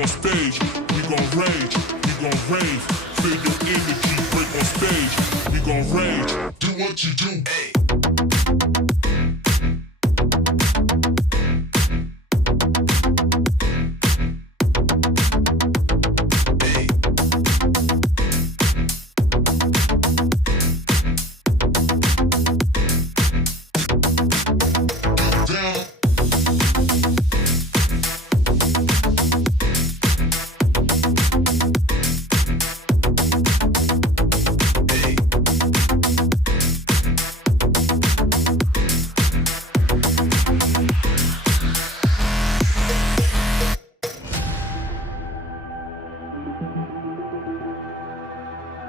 on stage. We gon' rage, we gon' rave. Feel your energy break on stage. We gon' rage. Do what you do. Hey.